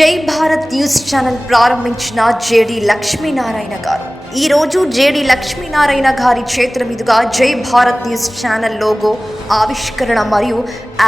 జై Bharat news channel ప్రారంభించిన JD Lakshminarayana గారు ఈ రోజు జేడి లక్ష్మీనారాయణ గారి చేతుల మీదుగా జై భారత్ న్యూస్ ఛానల్ లోగో ఆవిష్కరణ మరియు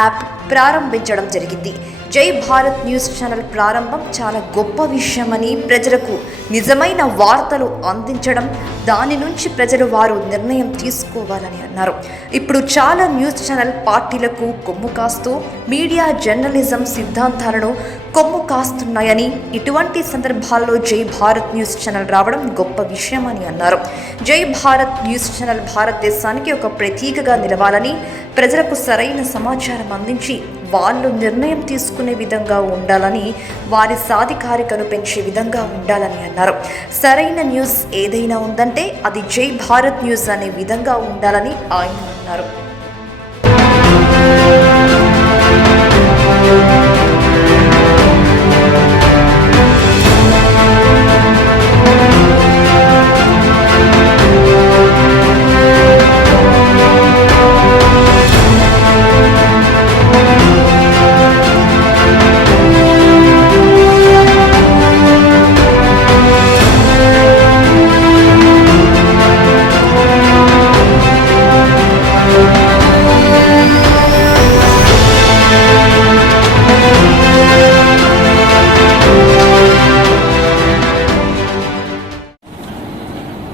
యాప్ ప్రారంభించడం జరిగింది. జై భారత్ న్యూస్ ఛానల్ ప్రారంభం చాలా గొప్ప విషయమని, ప్రజలకు నిజమైన వార్తలు అందించడం, దాని నుంచి ప్రజలు వారు నిర్ణయం తీసుకోవాలని అన్నారు. ఇప్పుడు చాలా న్యూస్ ఛానల్ పార్టీలకు కొమ్ము కాస్తూ మీడియా జర్నలిజం సిద్ధాంతాలను కొమ్ము కాస్తున్నాయని, ఇటువంటి సందర్భాల్లో జై భారత్ న్యూస్ ఛానల్ రావడం గొప్ప విషయమని అన్నారు. జై భారత్ న్యూస్ ఛానల్ భారతదేశానికి ఒక ప్రతీకగా నిలవాలని, ప్రజలకు సరైన సమాచారం అందించి వాళ్ళు నిర్ణయం తీసుకునే విధంగా ఉండాలని, వారి సాధికారికను పెంచే విధంగా ఉండాలని అన్నారు. సరైన న్యూస్ ఏదైనా ఉందంటే అది జై భారత్ న్యూస్ అనే విధంగా ఉండాలని ఆయన అన్నారు.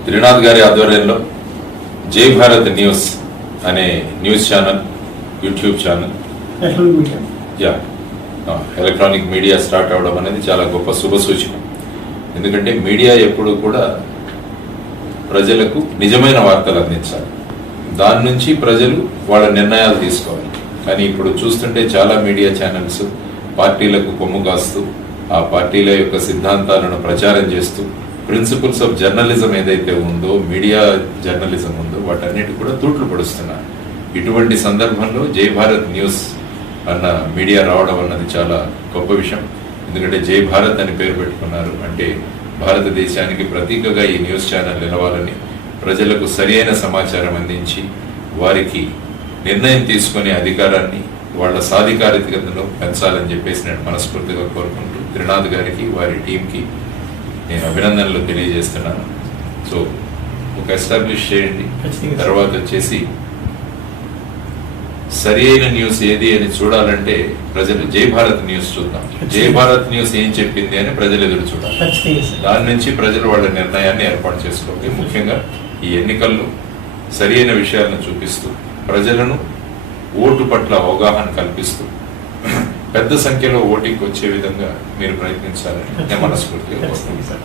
త్రినాథ్ గారి ఆధ్వర్యంలో జై భారత్ న్యూస్ అనే news channel, YouTube channel, electronic media start అవడం అనేది చాలా గొప్ప శుభ సూచన. ఎందుకంటే మీడియా ఎప్పుడు కూడా ప్రజలకు నిజమైన వార్తలు అందించాలి, దాని నుంచి ప్రజలు వాళ్ళ నిర్ణయాలు తీసుకోవాలి. కానీ ఇప్పుడు చూస్తుంటే చాలా మీడియా ఛానల్స్ పార్టీలకు కొమ్ము కాస్తూ, ఆ పార్టీల యొక్క సిద్ధాంతాలను ప్రచారం చేస్తూ, ప్రిన్సిపల్స్ ఆఫ్ జర్నలిజం ఏదైతే ఉందో, మీడియా జర్నలిజం ఉందో, వాటన్నిటి కూడా తూట్లు పడుస్తున్నారు. ఇటువంటి సందర్భంలో జై భారత్ న్యూస్ అన్న మీడియా రావడం అన్నది చాలా గొప్ప విషయం. ఎందుకంటే జై భారత్ అని పేరు పెట్టుకున్నారు అంటే భారతదేశానికి ప్రతీకగా ఈ న్యూస్ ఛానల్ నిలవాలని, ప్రజలకు సరైన సమాచారం అందించి వారికి నిర్ణయం తీసుకునే అధికారాన్ని, వాళ్ళ సాధికారికతను పెంచాలని చెప్పేసి నేను మనస్ఫూర్తిగా కోరుకుంటూ త్రినాథ్ గారికి, వారి టీంకి నేను అభినందనలు తెలియజేస్తున్నాను. సో ఒక ఎస్టాబ్లిష్ చేయండి, తర్వాత వచ్చేసి సరి అయిన న్యూస్ ఏది అని చూడాలంటే ప్రజలు జై భారత్ న్యూస్ చూద్దాం. జై భారత్ న్యూస్ ఏం చెప్పింది అని ప్రజలు ఎదురు చూడాలి. దాని నుంచి ప్రజలు వాళ్ళ నిర్ణయాన్ని ఏర్పాటు చేసుకోవాలి. ముఖ్యంగా ఈ ఎన్నికల్లో సరి అయిన విషయాలను చూపిస్తూ, ప్రజలను ఓటు పట్ల అవగాహన కల్పిస్తూ పెద్ద సంఖ్యలో ఓటింగ్ వచ్చే విధంగా మీరు ప్రయత్నించాలని నేను మనస్ఫూర్తిగా కోరుకుంటున్నాను.